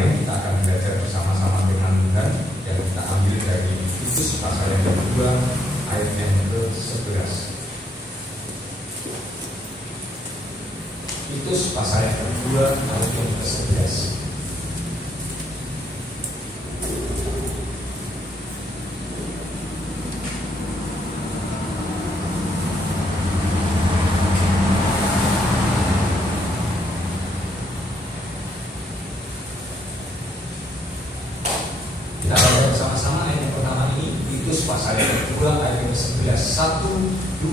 kemarin kita akan belajar bersama-sama firman Tuhan yang kita ambil dari Titus pasal yang kedua ayat yang ke-11. Titus pasal yang kedua ayat yang ke-11. Kita baca bersama-sama ayat yang pertama ini, Titus pasal yang kedua ayat yang ke-11. 1,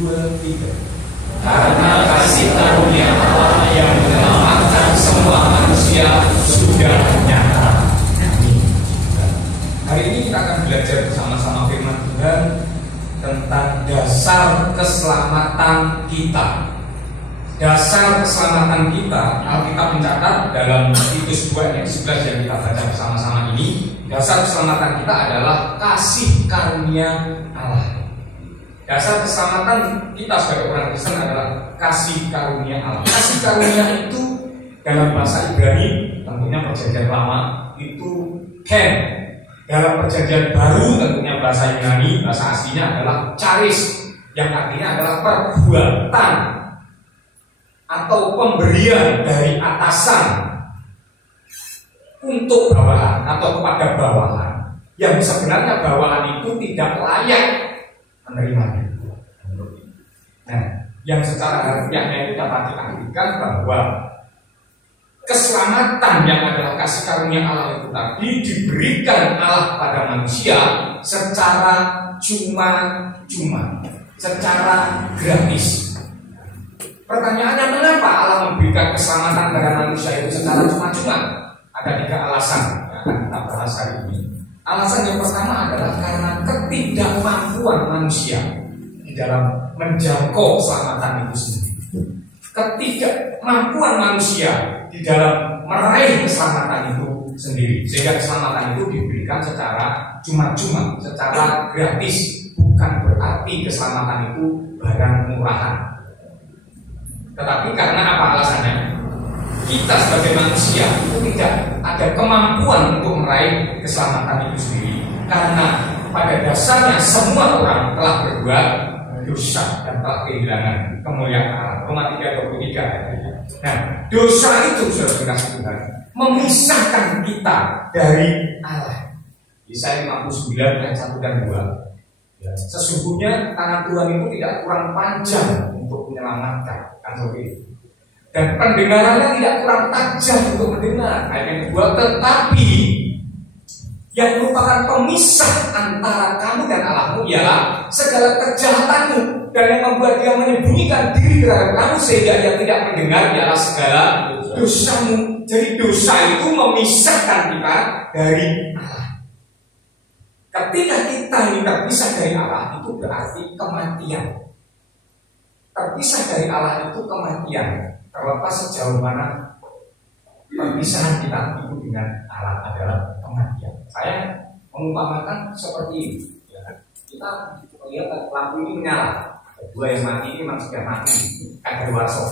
2, 3. Karena kasih karunia Allah yang menyelamatkan semua manusia sudah nyata. Hari ini kita akan belajar bersama-sama firman Tuhan tentang dasar keselamatan kita. Dasar keselamatan kita, Alkitab mencatat dalam Titus 2 ayat 11 yang kita baca bersama-sama ini, dasar keselamatan kita adalah kasih karunia Allah. Dasar keselamatan kita sebagai orang Kristen adalah kasih karunia Allah. Kasih karunia itu dalam bahasa Ibrani, tentunya perjanjian lama, itu ken. Dalam perjanjian baru, tentunya bahasa Yunani, bahasa aslinya adalah charis, yang artinya adalah perbuatan atau pemberian dari atasan untuk bawahan atau kepada bawahan yang sebenarnya bawahan itu tidak layak menerimanya. Nah, yang secara harfiahnya itu dapat diartikan bahwa keselamatan yang adalah kasih karunia Allah itu tadi diberikan Allah pada manusia secara cuma-cuma, secara gratis. Pertanyaannya, mengapa Allah memberikan keselamatan pada manusia itu secara cuma-cuma? Ada 3 alasan yang akan kita bahas hari ini. Alasan yang pertama adalah karena ketidakmampuan manusia di dalam menjangkau keselamatan itu sendiri. Ketidakmampuan manusia di dalam meraih keselamatan itu sendiri, sehingga keselamatan itu diberikan secara cuma-cuma, secara gratis. Bukan berarti keselamatan itu barang murahan. Tetapi karena apa alasannya? Kita sebagai manusia itu tidak ada kemampuan untuk meraih keselamatan itu sendiri, karena pada dasarnya semua orang telah berbuat dosa dan telah kehilangan kemuliaan Allah. Roma 3:23. Nah, dosa itu sudah dikasih Tuhan memisahkan kita dari Allah. Yesaya 59 ayat 1 dan 2. Ya, sesungguhnya tangan Tuhan itu tidak kurang panjang untuk menyelamatkan, kan seperti itu. Dan pendengarannya tidak kurang tajam untuk mendengar. Ayat yang kedua, tetapi yang merupakan pemisah antara kamu dan Allahmu ialah segala kejahatanmu, dan yang membuat dia menyembunyikan diri terhadap kamu sehingga dia tidak mendengar ialah segala dosamu. Jadi dosa itu memisahkan kita dari Allah. Ketika kita ini terpisah dari Allah, itu berarti kematian. Terpisah dari Allah itu kematian. Terlepas sejauh mana perpisahan kita itu dengan Allah adalah kematian. Saya mengumpamakan seperti ini. Ya. Kita melihat lampu ini menyala. Dua yang mati ini memang sudah mati, kadaluarsa.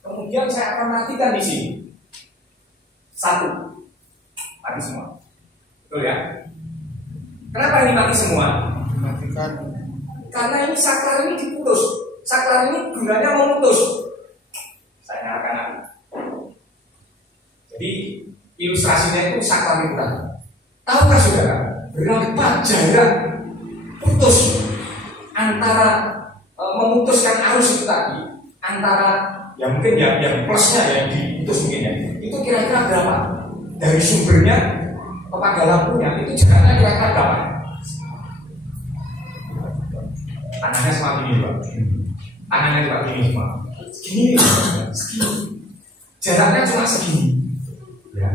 Kemudian saya akan matikan di sini. 1, mati semua. Betul ya? Kenapa ini mati semua? Matikan. Karena ini saklar ini diputus. Saklar ini gunanya memutus. Saya nyalakan lagi. Jadi ilustrasinya itu saklar itu tadi. Tahukah saudara berapa jarak putus antara memutuskan arus itu tadi, antara ya mungkin yang plusnya yang diputus mungkin ya, itu kira-kira berapa? Dari sumbernya kepada lampunya itu jaraknya kira-kira berapa? Tangannya semua gini Pak. Tangannya juga gini semua. Segini. Jaraknya cuma segini. Ya.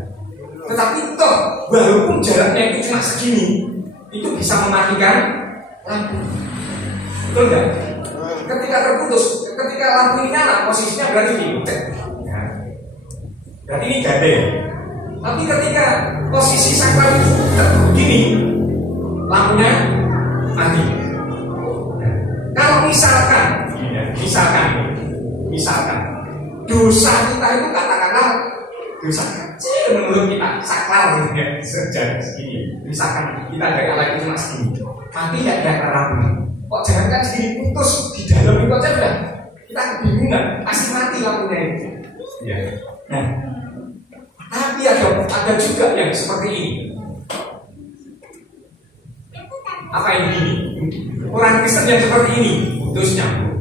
Tetapi toh walaupun jaraknya itu cuma segini, itu bisa mematikan lampu. Betul nggak? Ketika terputus, ketika lampu ini nyala, posisinya berarti gini. Ya. Berarti ini gade. Tapi ketika posisi saklar itu begini, lampunya mati. Kalau misalkan dosa kita itu katakanlah dosa kecil menurut kita, sakral gitu ya, sejauh segini. Misalkan kita dari Allah itu cuma segini, mati ya ada ragu. Kok jangan kan segini putus di dalam itu aja udah kita kebingungan, pasti mati lampunya itu. Ya. Nah, tapi ada juga yang seperti ini. Apa ini? Orang Kristen yang seperti ini, putus nyambung,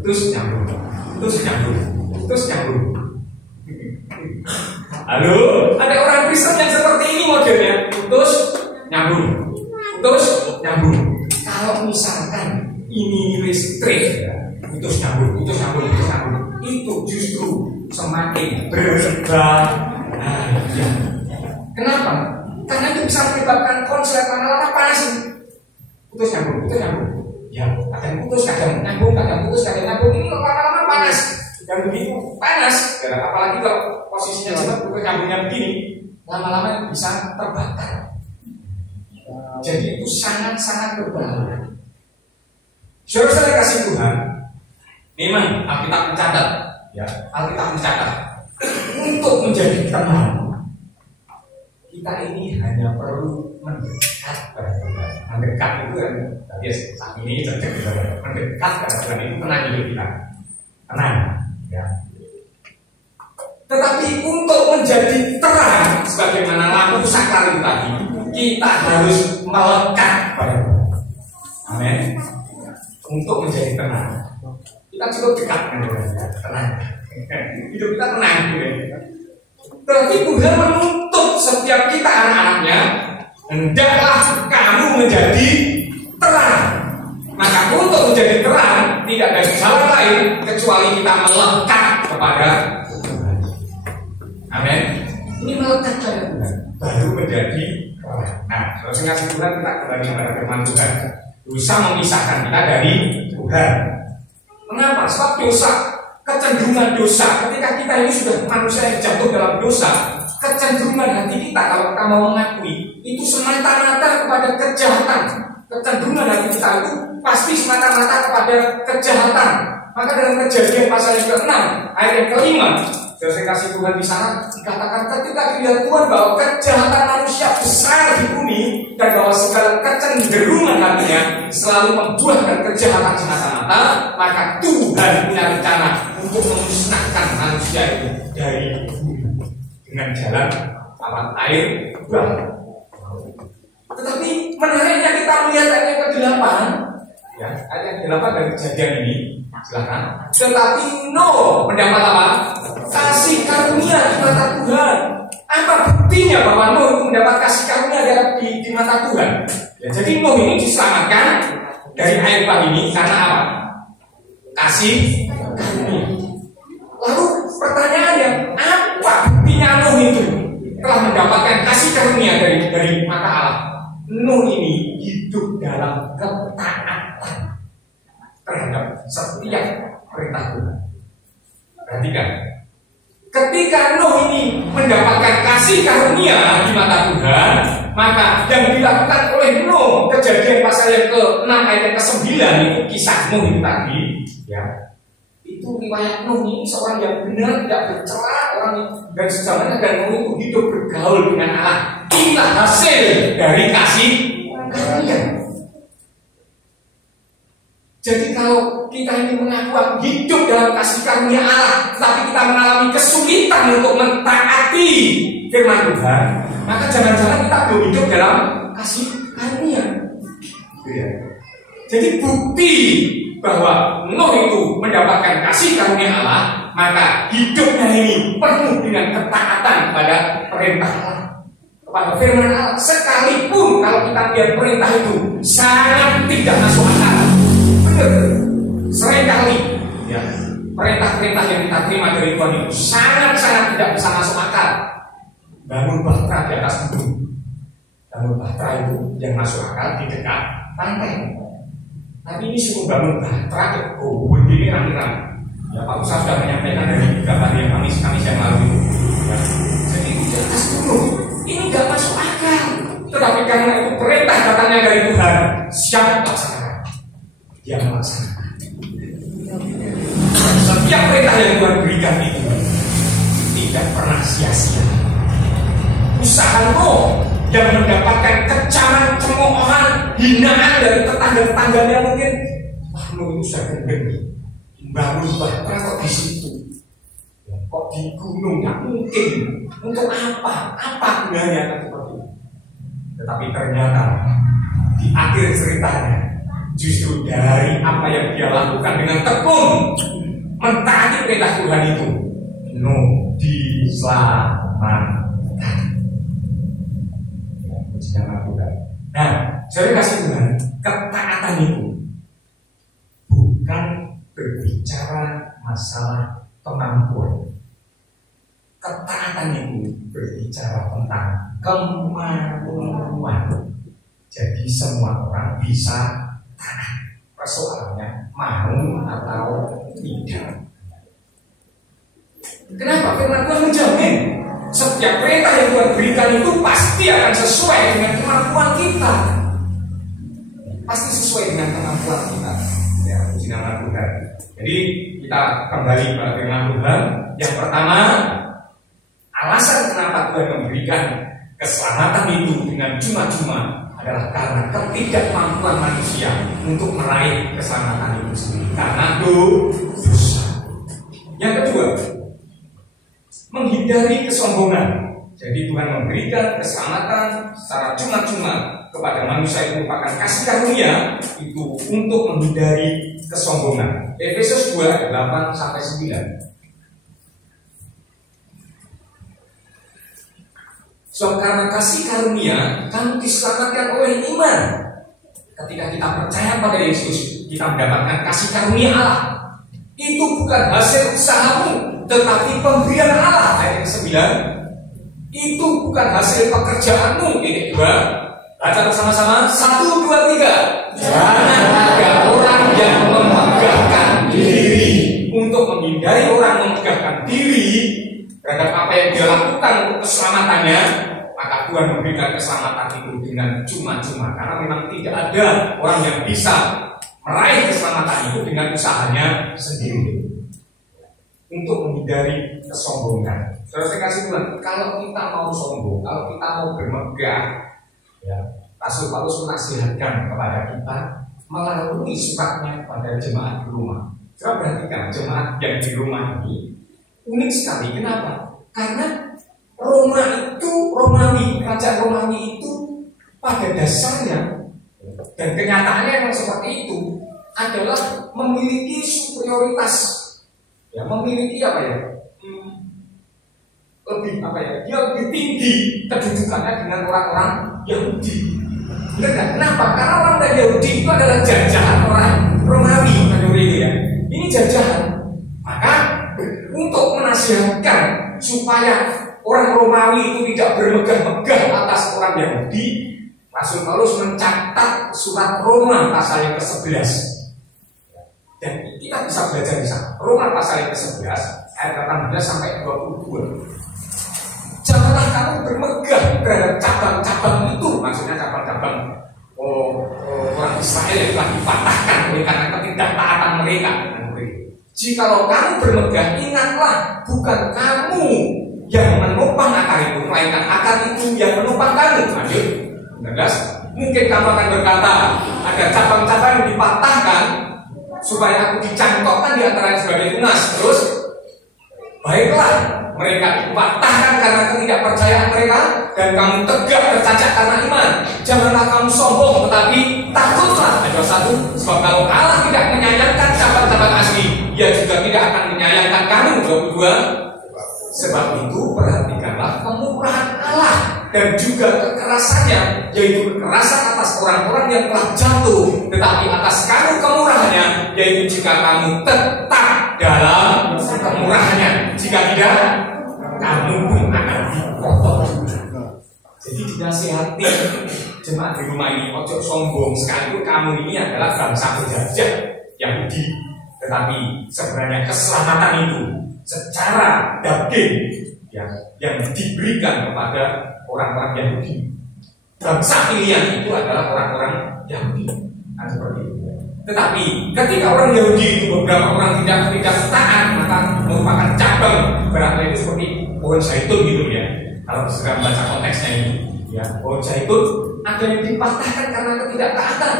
putus nyambung, putus nyambung, putus nyambung. Halo, ada orang Kristen yang seperti ini modelnya, putus nyambung, putus nyambung. Kalau misalkan ini listrik, putus nyambung, putus nyambung, putus nyambung, itu justru semakin berbahaya. Kenapa? Karena itu bisa menyebabkan konslet lama-lama panas. Putus nyambung, putus nyambung. Ya, kadang putus, kadang nyambung, kadang putus, kadang nyambung. Ini lama-lama panas. Dan begitu panas, ya, apalagi kalau posisinya cepat, putus nyambungnya begini, lama-lama bisa terbakar. Jadi itu sangat-sangat berbahaya. Saudara kasih Tuhan, memang Alkitab mencatat, ya, Alkitab mencatat untuk menjadi teman. Kita ini hanya perlu mendekat pada Tuhan. Mendekat itu kan, tadi saat ini mendekat pada Tuhan itu tenang hidup kita, tenang. Ya. Tetapi untuk menjadi terang, sebagaimana lampu sakral itu tadi, kita harus melekat pada Tuhan. Amin. Untuk menjadi tenang, kita cukup dekat dengan Tuhan, ya. Tenang. Hidup kita tenang. Ya. Tetapi Tuhan menuntut setiap kita anak-anaknya, hendaklah kamu menjadi terang. Maka untuk menjadi terang tidak ada jalan lain kecuali kita melekat kepada Tuhan. Amin. Ini melekat pada Tuhan baru menjadi terang. Nah, kalau saya kasih Tuhan, kita kembali kepada firman Tuhan. Dosa memisahkan kita dari Tuhan. Mengapa? Sebab dosa, kecenderungan dosa. Ketika kita ini sudah manusia yang jatuh dalam dosa, kecenderungan hati kita kalau kita mau mengakui itu semata-mata kepada kejahatan. Kecenderungan hati kita itu pasti semata-mata kepada kejahatan. Maka dalam Kejadian pasal yang ke-6 ayat yang ke-5, saya kasih Tuhan di sana dikatakan ketika dilihat Tuhan bahwa kejahatan manusia besar di bumi dan bahwa segala kecenderungan hatinya selalu membuahkan kejahatan semata-mata, maka Tuhan punya rencana untuk memusnahkan manusia itu dari bumi dengan jalan awan air bah. Tetapi menariknya kita melihat ayat yang ke-8, ya, ayat yang ke-8 dari Kejadian ini, silakan. Tetapi Nuh mendapat apa? Kasih karunia di mata Tuhan. Apa buktinya bahwa Nuh itu mendapat kasih karunia di mata Tuhan? Ya, jadi Nuh ini diselamatkan dari air bah ini karena apa? Kasih karunia. Lalu pertanyaannya, apa buktinya Nuh itu telah mendapatkan kasih karunia dari mata Allah? Nuh ini hidup dalam ketaatan terhadap setiap perintah Tuhan. Perhatikan, ketika Nuh ini mendapatkan kasih karunia di mata Tuhan, maka yang dilakukan oleh Nuh, Kejadian pasal yang ke-6 ayat yang ke-9 itu kisah Nuh itu tadi, ya. Itu riwayat Nuh ini seorang yang benar, tidak bercela, orang dan sejamannya, dan Nuh itu hidup bergaul dengan Allah. Inilah hasil dari kasih karunia. Jadi kalau kita ini mengaku hidup dalam kasih karunia Allah, tapi kita mengalami kesulitan untuk mentaati firman Tuhan, maka jangan-jangan kita belum hidup dalam kasih karunia. Jadi bukti bahwa Nuh itu mendapatkan kasih karunia Allah, maka hidupnya ini penuh dengan ketaatan kepada perintah Allah, kepada firman Allah. Sekalipun kalau kita lihat perintah itu sangat tidak masuk akal. Seringkali ya, perintah-perintah yang kita terima dari Tuhan itu sangat-sangat tidak bisa masuk akal. Bangun bahtera di atas gunung, bangun bahtera itu yang masuk akal di dekat pantai. Tapi ini suruh bangun bahtera ke kebun ini rame-rame. Ya, Pak Ustaz sudah menyampaikan dari beberapa hari yang Kamis yang lalu itu. Ya. Jadi di atas gunung ini tidak masuk akal. Tetapi karena itu perintah datangnya dari Tuhan, siap laksanakan. Dia melaksanakan. Setiap perintah yang Tuhan berikan itu tidak pernah sia-sia. yang mendapatkan kecaman, cemoohan, hinaan dari tetangga-tetangganya mungkin. Wah, lu itu sudah gendeng, bangun bahkan kok di situ, kok di gunung, nggak mungkin. Untuk apa? Apa gunanya kan seperti itu? Tetapi ternyata di akhir ceritanya, justru dari apa yang dia lakukan dengan tekun mentaati perintah Tuhan itu, Nuh diselamatkan. Jangan Tuhan. Nah, saya kasih Tuhan, ketaatan itu bukan berbicara masalah kemampuan. Ketaatan itu berbicara tentang kemampuan. Jadi semua orang bisa taat. Persoalannya mau atau tidak. Kenapa? Karena Tuhan menjamin setiap perintah yang Tuhan berikan itu pasti akan sesuai dengan kemampuan kita. Pasti sesuai dengan kemampuan kita. Ya, puji nama Tuhan. Jadi kita kembali pada firman Tuhan. Yang pertama, alasan kenapa Tuhan memberikan keselamatan itu dengan cuma-cuma adalah karena ketidakmampuan manusia untuk meraih keselamatan itu sendiri. Karena dosa. Yang kedua, menghindari kesombongan. Jadi Tuhan memberikan keselamatan secara cuma-cuma kepada manusia yang merupakan kasih karunia itu untuk menghindari kesombongan. Efesus 2 8-9. So, karena kasih karunia kamu diselamatkan oleh iman. Ketika kita percaya pada Yesus, kita mendapatkan kasih karunia Allah. Itu bukan hasil usahamu, tetapi pemberian Allah. Ayat 9. Itu bukan hasil pekerjaanmu. Ini 2. Baca bersama-sama. 1, 2, 3. Jangan ada orang yang memegahkan diri. Untuk menghindari orang memegahkan diri terhadap apa yang dia lakukan untuk keselamatannya, maka Tuhan memberikan keselamatan itu dengan cuma-cuma. Karena memang tidak ada orang yang bisa meraih keselamatan itu dengan usahanya sendiri. Untuk menghindari kesombongan. Saya kasih Tuhan, kalau kita mau sombong, kalau kita mau bermegah, ya, Rasul Paulus menasihatkan kepada kita melalui suratnya pada jemaat di rumah. Coba perhatikan jemaat yang di rumah ini unik sekali. Kenapa? Karena kerajaan Romawi itu pada dasarnya dan kenyataannya memang seperti itu adalah memiliki superioritas, ya, memiliki apa ya? Dia lebih tinggi kedudukannya dengan orang-orang Yahudi. Benar? Kenapa? Karena orang dari Yahudi itu adalah jajahan orang Romawi, ya. Ini jajahan. Maka untuk menasihatkan supaya orang Romawi itu tidak bermegah-megah atas orang Yahudi, Rasul Paulus mencatat surat Roma pasal yang ke-11. Dan kita bisa belajar di sana. Roma pasal yang ke-11 ayat 18 sampai 22. Janganlah kamu bermegah terhadap cabang-cabang itu, maksudnya cabang-cabang orang Israel yang telah dipatahkan oleh karena ketidaktaatan mereka. Jikalau kamu bermegah, ingatlah bukan kamu yang menopang akar itu, melainkan akar itu yang menopang kamu. Lanjut, 19. Mungkin kamu akan berkata, ada cabang-cabang yang dipatahkan supaya aku dicangkokkan di antara sebagai tunas. Terus, baiklah, mereka dipatahkan karena ketidakpercayaan mereka, dan kamu tegak tercacat karena iman. Janganlah kamu sombong, tetapi takutlah. Ayat 21. Sebab kalau Allah tidak menyayangkan cabang-cabang asli, Ia juga tidak akan menyayangkan kamu. 22. Sebab itu perhatikanlah kemurahan Allah dan juga kekerasannya, yaitu kekerasan atas orang-orang yang telah jatuh, tetapi atas kamu kemurahannya, yaitu jika kamu tetap dalam kemurahannya. Jika tidak, kamu pun akan dipotong. Jadi dinasihati jemaat di rumah ini, ojo sombong, sekalipun kamu ini adalah bangsa penjajah Yahudi, tetapi sebenarnya keselamatan itu secara daging yang diberikan kepada orang-orang Yahudi. Bangsa pilihan itu adalah orang-orang Yahudi. Nah, seperti itu. Tetapi ketika orang Yahudi itu beberapa orang tidak taat, maka merupakan cabang, berarti itu seperti pohon zaitun gitu ya. Kalau sedang baca konteksnya ini, ya, wajah itu ada yang dipatahkan karena ketidaktaatan.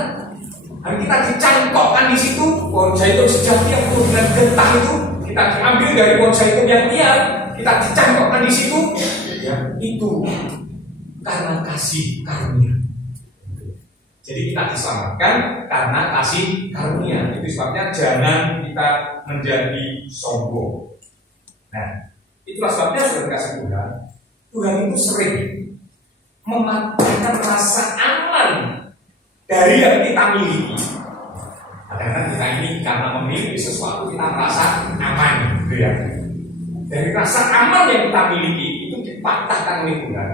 Dan kita dicangkokkan di situ, wajah itu sejati yang penuh dengan getah itu, kita diambil dari wajah itu yang diam, kita dicangkokkan di situ, ya, itu karena kasih karunia. Jadi kita diselamatkan karena kasih karunia. Itu sebabnya jangan kita menjadi sombong. Nah, itulah sebabnya sudah dikasih Tuhan itu sering mematahkan rasa aman dari yang kita miliki. Kadang-kadang kita ini karena memiliki sesuatu kita merasa aman, gitu ya. Dari rasa aman yang kita miliki itu dipatahkan oleh Tuhan,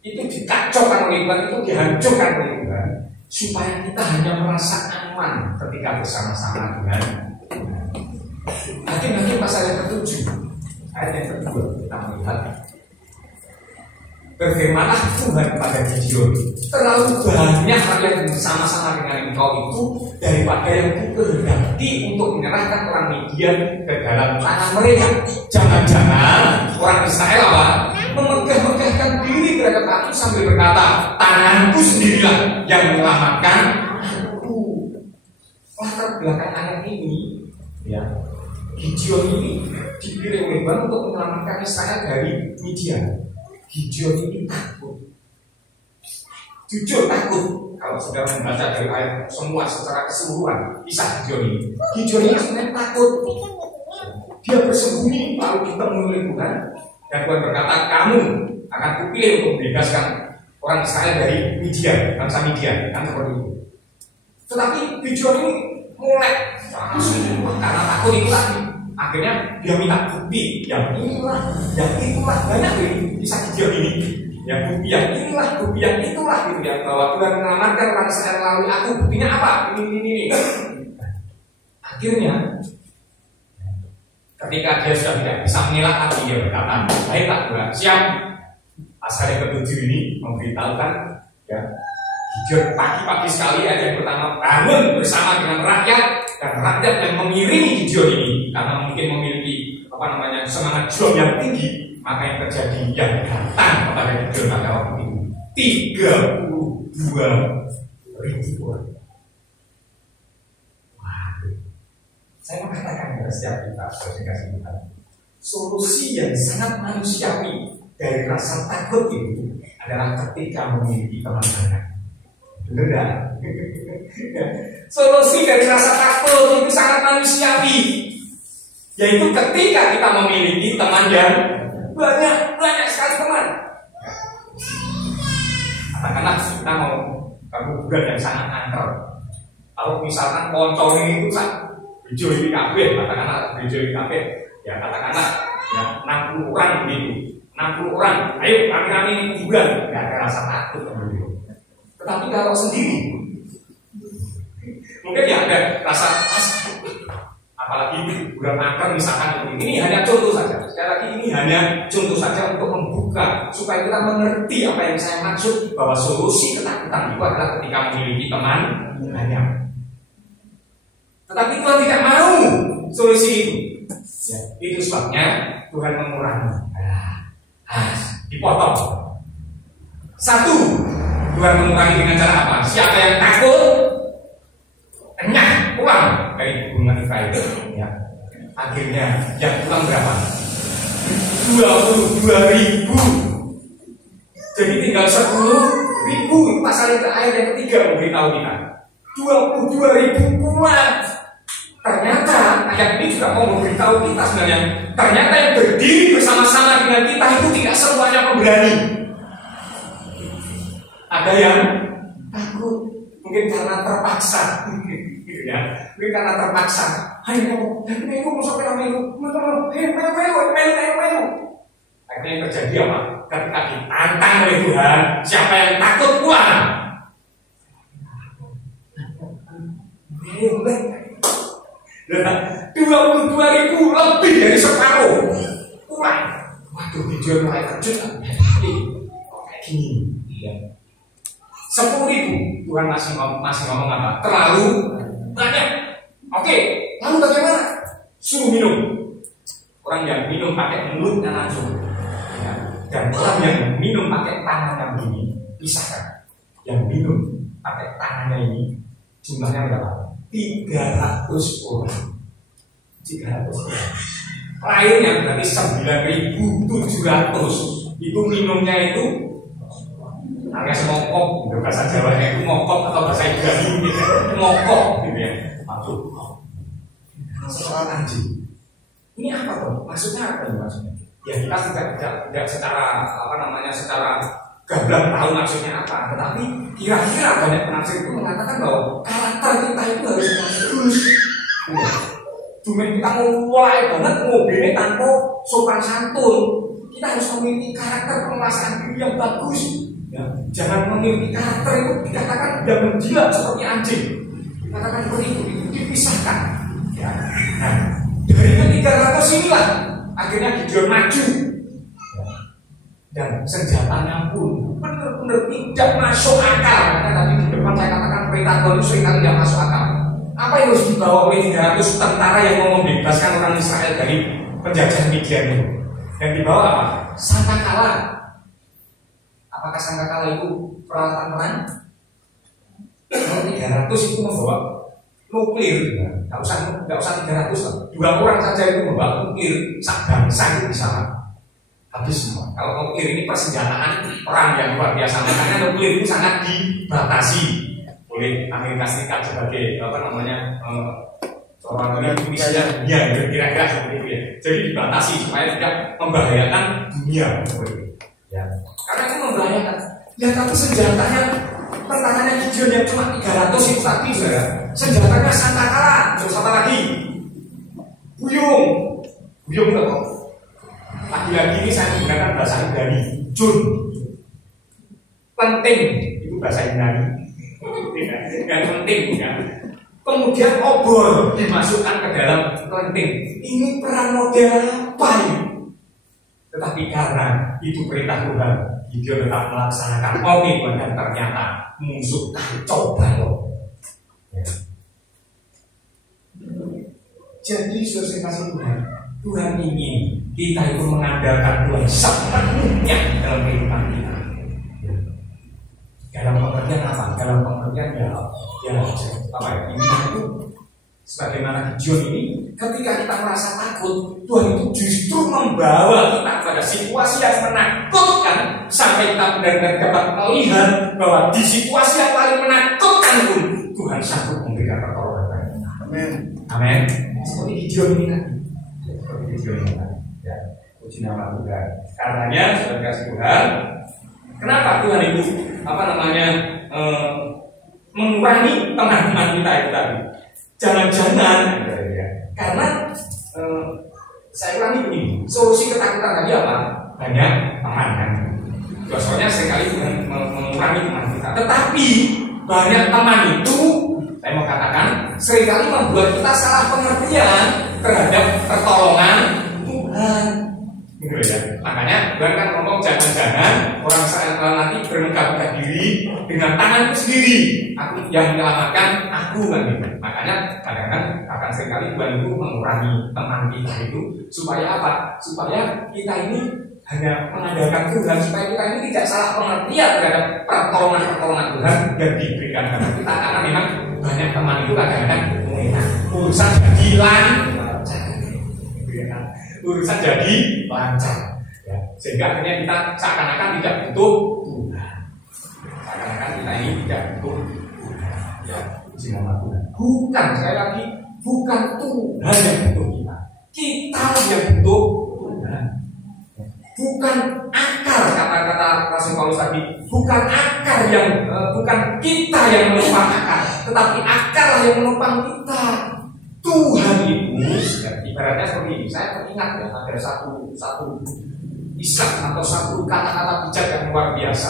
itu dikacaukan oleh Tuhan, itu dihancurkan oleh Tuhan, supaya kita hanya merasa aman ketika bersama-sama dengan Tuhan. Nanti pasal yang ke-7, ayat yang kedua kita melihat, berfirmanlah Tuhan kepada Gideon, terlalu banyak rakyat bersama-sama dengan engkau itu daripada yang kukehendaki untuk menyerahkan orang Midian ke dalam tangan mereka. Jangan-jangan orang Israel apa? Memegah-megahkan diri terhadap aku sambil berkata, tanganku sendirilah yang menyelamatkan aku. Latar belakang ayat ini, ya, Gideon ini dipilih oleh Tuhan untuk menyelamatkan Israel dari Midian. Gideon ini takut, jujur takut. Kalau sudah membaca dari ayat semua secara keseluruhan kisah Gideon ini sebenarnya takut. Dia bersembunyi lalu ditemui oleh Tuhan, dan Tuhan berkata, kamu akan kupilih untuk membebaskan orang Israel dari Midian, bangsa Midian, kan seperti itu. Tetapi Gideon ini mulai karena takut itu lagi. Akhirnya dia minta bukti yang inilah, yang itulah, banyak ini kisah Gideon ini. Yang bukti yang inilah, bukti yang itulah, gitu ya, bahwa Tuhan menyelamatkan orang Israel melalui aku. Buktinya apa? Ini. Akhirnya ketika dia sudah tidak bisa mengelak lagi, dia berkata, baiklah Tuhan, siap. Pasal yang ke-7 ini memberitahukan, ya, Gideon pagi-pagi sekali ayat yang pertama bangun bersama dengan rakyat, dan rakyat yang mengiringi Gideon ini karena mungkin memiliki semangat juang yang tinggi, maka yang terjadi yang datang kepada Gideon pada waktu itu 32.000 orang. Waduh, saya mengatakan kepada setiap kita kasih Tuhan, solusi yang sangat manusiawi dari rasa takut itu adalah ketika memiliki teman banyak. Benar. Solusi dari rasa takut itu sangat manusiawi, yaitu ketika kita memiliki teman yang banyak sekali teman. Katakanlah kita mau ke kuburan yang sangat angker. Kalau misalkan poncol ini itu bejo ini kabeh, katakanlah bejo ini kabeh, ya katakanlah ya 60 orang begitu, 60 orang, ayo kami ini kuburan, nggak ada rasa takut. Tetapi kalau sendiri, mungkin ya ada rasa apalagi bulan angker misalkan ini hanya contoh saja. Sekali lagi ini hanya contoh saja untuk membuka supaya kita mengerti apa yang saya maksud, bahwa solusi ketakutan itu adalah ketika memiliki teman banyak. Tetapi Tuhan tidak mau solusi itu. Ya, itu sebabnya Tuhan mengurangi. Dipotong. Satu, Tuhan mengurangi dengan cara apa? Siapa yang takut, enyah pulang dari gunung Efraim. Ya. Akhirnya yang pulang berapa? 22.000. Jadi tinggal 10.000. Pasal itu ayat yang ketiga memberitahu kita 22.000 pulang. Ternyata ayat ini juga mau memberitahu kita sebenarnya, ternyata yang berdiri bersama-sama dengan kita itu tidak semuanya pemberani. Ada yang takut, mungkin karena terpaksa, gitu ya. Mungkin karena terpaksa. Ayo, masuk ke melu. Akhirnya yang terjadi apa? Ketika ditantang oleh Tuhan, siapa yang takut pulang? 22.000 lebih dari separuh pulang. Waduh, Gideon mulai kejut. Kayak gini. 10.000 Tuhan masih ngomong apa? Terlalu banyak. Oke, lalu bagaimana? Suruh minum. Orang yang minum pakai mulutnya langsung. Ya. Dan orang yang minum pakai tangannya begini, pisahkan. Yang minum pakai tangannya ini jumlahnya berapa? 300 orang. 300 orang. Lainnya berarti 9.700 itu minumnya itu alias mokok, bahasa Jawa itu mokok atau bahasa Ibrani gitu, mokok gitu ya. Maksud soal anjing. Ini apa tuh? Maksudnya apa nih maksudnya? Ya kita tidak secara secara gamblang tahu maksudnya apa, tetapi kira-kira banyak penafsir itu mengatakan bahwa karakter kita itu harus bagus. Cuma kita mau mulai banget mobilnya tanpa sopan santun, kita harus memiliki karakter penguasaan diri yang bagus. Ya, jangan memiliki karakter itu dikatakan tidak menjilat seperti anjing. Dikatakan seperti itu dipisahkan. Ya. Nah, dari ke 300 inilah akhirnya Gideon maju. Dan senjatanya pun benar-benar tidak masuk akal. Karena tadi di depan saya katakan perintah Tuhan itu seringkali tidak masuk akal. Apa yang harus dibawa oleh 300 tentara yang mau membebaskan orang Israel dari penjajahan Midian itu? Yang dibawa apa? Sangkakala. Apakah sangkakala itu peralatan perang? Kalau 300 itu membawa nuklir, nggak usah 300 lah. 2 orang saja itu membawa nuklir, sak bangsa itu bisa habis semua. Kalau nuklir ini persenjataan perang yang luar biasa, makanya nuklir itu sangat dibatasi oleh Amerika Serikat sebagai orang Indonesia dunia, kira-kira seperti itu ya. Jadi dibatasi supaya tidak membahayakan dunia seperti itu. Ya. Karena itu membahayakan. Ya tapi senjatanya tentaranya Gideon yang cuma 300 itu tadi saudara. Senjatanya sangkakala, terus apa lagi? Buyung nggak kok? Lagi-lagi ini saya menggunakan bahasa Ibrani. Jun. Penting itu bahasa Ibrani. Yang penting ya. Kemudian obor dimasukkan ke dalam penting. Ini perang model apa ini? Tetapi karena itu perintah Tuhan, Gideon tetap melaksanakan komitmen dan ternyata musuh kacau balau. Ya. Jadi sesuai kasih Tuhan ingin kita itu mengandalkan Tuhan sepenuhnya dalam kehidupan kita. Dalam pengertian apa? Dalam pengertian ini itu sebagaimana Gideon ini, ketika kita merasa takut, Tuhan itu justru membawa kita pada situasi yang menakutkan sampai kita benar-benar dapat melihat bahwa di situasi yang paling menakutkan pun Tuhan sanggup memberikan pertolongan. Amin. Amin. Seperti Gideon ini tadi. Ya, puji nama Tuhan. Karenanya saudara kasih Tuhan, kenapa Tuhan itu mengurangi pengagungan kita itu tadi? Jangan-jangan karena saya ulangi begini, solusi ketakutan tadi apa? Banyak teman kan. Soalnya seringkali Tuhan mengurangi teman kita. Tetapi banyak teman itu, saya mau katakan, seringkali membuat kita salah pengertian terhadap pertolongan Tuhan. Gitu ya. Makanya Tuhan kan ngomong jangan-jangan orang Israel nanti bermegah diri dengan tanganku sendiri, aku yang menyelamatkan aku kan gitu. Makanya kadang-kadang akan seringkali Tuhan itu mengurangi teman kita itu supaya apa? Supaya kita ini hanya mengandalkan Tuhan, supaya kita ini tidak salah pengertian terhadap pertolongan Tuhan yang diberikan kepada kita. Karena memang banyak teman itu kadang-kadang urusan jadi urusan jadi lancar, ya. Sehingga akhirnya kita seakan-akan tidak butuh Tuhan. Seakan-akan kita ini tidak butuh Tuhan. Ya, nama Tuhan. Bukan, sekali lagi, bukan Tuhan yang butuh kita. Kita yang butuh Tuhan. Bukan akar, kata-kata Rasul Paulus tadi. Bukan akar yang, bukan kita yang menumpang akar, tetapi akar yang menumpang kita. Tuhan itu, ya, ibaratnya seperti ini. Saya teringat ya, ada satu isyak atau satu kata-kata bijak yang luar biasa.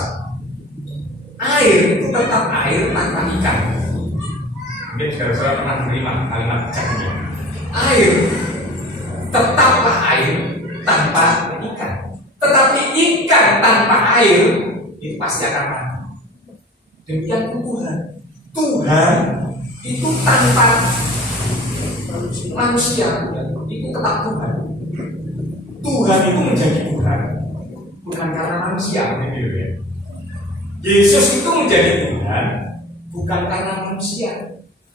Air itu tetap air tanpa ikan. Mungkin saudara-saudara pernah menerima kalimat bijak ini. Air tetaplah air tanpa ikan. Tetapi ikan tanpa air itu pasti akan mati. Demikian Tuhan. Tuhan itu tanpa manusia itu tetap Tuhan. Tuhan itu menjadi Tuhan bukan karena manusia, begitu ya. Yesus itu menjadi Tuhan bukan karena manusia,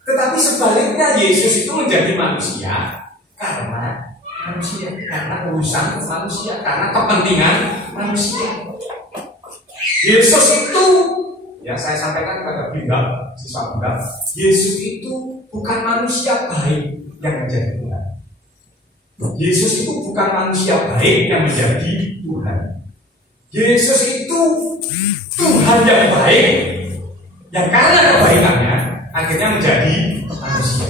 tetapi sebaliknya Yesus itu menjadi manusia karena manusia, karena urusan manusia, karena kepentingan manusia. Yesus itu, ya saya sampaikan kepada bimbang, siswa bimbang, Yesus itu bukan manusia baik yang menjadi Tuhan. Yesus itu bukan manusia baik yang menjadi Tuhan. Yesus itu Tuhan yang baik, yang karena kebaikannya akhirnya menjadi manusia.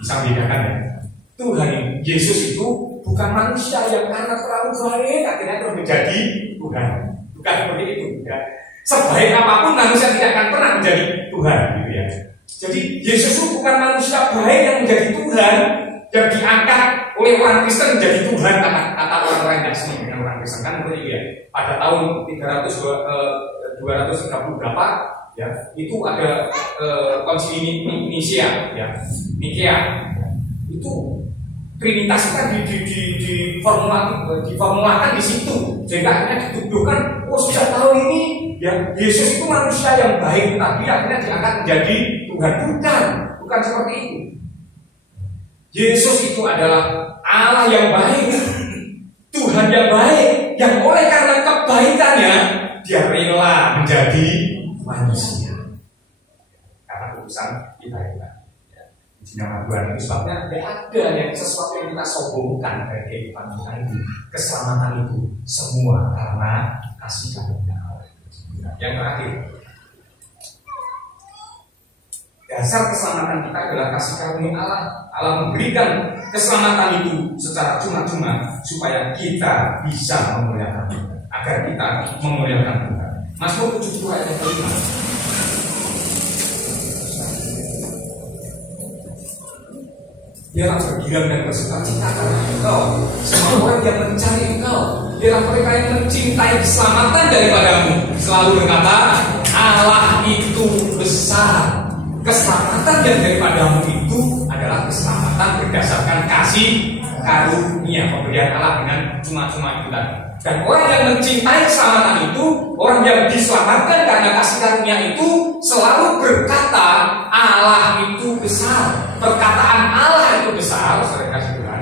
Bisa membedakan ya? Tuhan Yesus itu bukan manusia yang karena terlalu baik akhirnya terus menjadi Tuhan. Bukan seperti itu ya. Sebaik apapun manusia tidak akan pernah menjadi Tuhan, gitu ya. Jadi Yesus itu bukan manusia baik yang menjadi Tuhan, yang diangkat oleh orang Kristen menjadi Tuhan, kata orang-orang yang senang dengan orang Kristen kan begitu ya. Pada tahun 230 berapa ya, itu ada konsili Nikea ya. Nikea itu Trinitas kan diformulakan di situ, sehingga akhirnya dituduhkan, oh sejak tahun ini ya Yesus itu manusia yang baik, tapi akhirnya diangkat menjadi Tuhan. Bukan seperti itu. Yesus itu adalah Allah yang baik, Tuhan yang baik, yang oleh karena kebaikannya dia rela menjadi manusia karena urusan kita ini. Di nama Tuhan itu sebabnya tidak ada yang sesuatu yang kita sombongkan dari kehidupan kita ini. Keselamatan itu semua karena kasih karunia Allah. Yang terakhir, dasar keselamatan kita adalah kasih karunia Allah. Allah memberikan keselamatan itu secara cuma-cuma supaya kita bisa memuliakan Tuhan, agar kita memuliakan Tuhan. Mazmur 70 ayat 5. Biarlah bergembira dan bersukacita karena Engkau, semua orang yang mencari Engkau. Biarlah mereka yang mencintai keselamatan daripadamu selalu berkata, Allah itu besar. Keselamatan yang daripadamu itu adalah keselamatan berdasarkan kasih karunia pemberian Allah dengan cuma-cuma itu tadi. Dan orang yang mencintai keselamatan itu, orang yang diselamatkan karena kasih karunia itu selalu berkata, Allah itu besar. Perkataan Allah itu besar, saudara kasih Tuhan.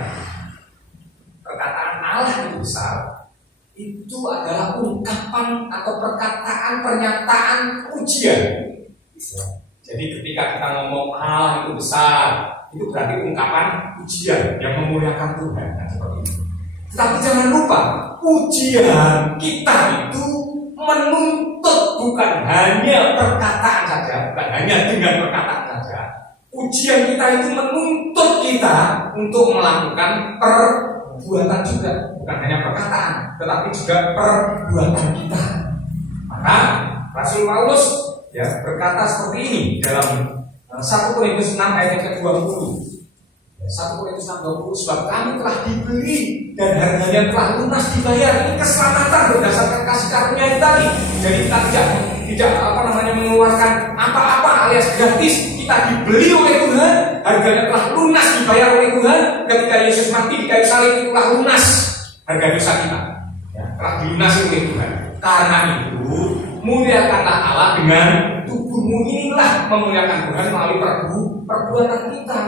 Perkataan Allah itu besar. Itu adalah ungkapan atau perkataan, pernyataan pujian. Jadi ketika kita ngomong Allah itu besar, itu berarti ungkapan pujian yang memuliakan Tuhan. Nah, seperti itu. Tapi jangan lupa, pujian kita itu menuntut bukan hanya perkataan saja, bukan hanya dengan perkataan saja. Ujian kita itu menuntut kita untuk melakukan perbuatan juga, bukan hanya perkataan, tetapi juga perbuatan kita. Maka Rasul Paulus ya berkata seperti ini dalam 1 Korintus 6 ayat ke-20. 1 Korintus 6:20, sebab kami telah dibeli dan harganya telah lunas dibayar. Ini keselamatan berdasarkan kasih karunia itu tadi. Jadi kita tidak mengeluarkan apa-apa alias gratis. Kita dibeli oleh Tuhan, harganya telah lunas dibayar oleh Tuhan. Ketika Yesus mati di kayu salib itu telah lunas harga dosa kita, ya, telah dilunasi oleh Tuhan. Karena itu muliakanlah Allah dengan tubuhmu. Inilah memuliakan Tuhan melalui perbuatan kita.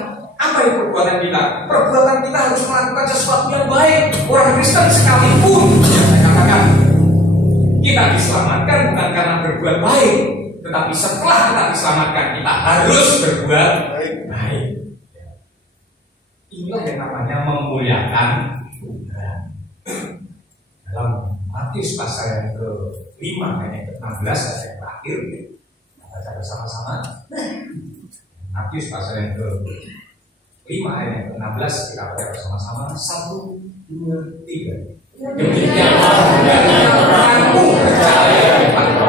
Apa itu perbuatan kita? Perbuatan kita harus melakukan sesuatu yang baik. Orang Kristen sekalipun, saya katakan, kita diselamatkan bukan karena berbuat baik, tetapi setelah kita diselamatkan, kita harus berbuat baik. Inilah yang namanya memuliakan Tuhan. Dalam Matius pasal yang ke-5 ayat ke-16 ayat yang terakhir, kita baca bersama-sama. Matius pasal yang ke-5 ayat yang ke-16, kita baca bersama-sama. 1, 2, 3. Demikianlah kamu percaya kepada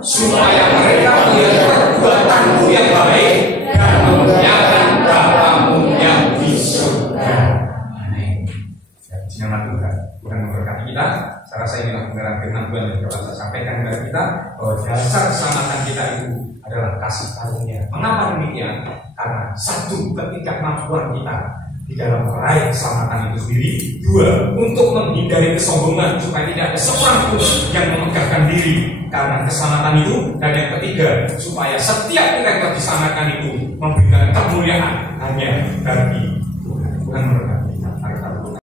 supaya mereka melihat perbuatanmu yang baik dan memuliakan Bapamu yang di surga. Amin. Nama Tuhan, Tuhan memberkati kita. Saya rasa inilah kebenaran firman Tuhan yang telah saya sampaikan kepada kita, bahwa dasar keselamatan kita itu adalah kasih karunia. Mengapa demikian? Karena satu, ketidakmampuan kita di dalam meraih keselamatan itu sendiri. Dua, untuk menghindari kesombongan supaya tidak ada seorang pun yang memegahkan diri karena keselamatan itu. Dan yang ketiga, supaya setiap kita yang diselamatkan itu memberikan kemuliaan hanya bagi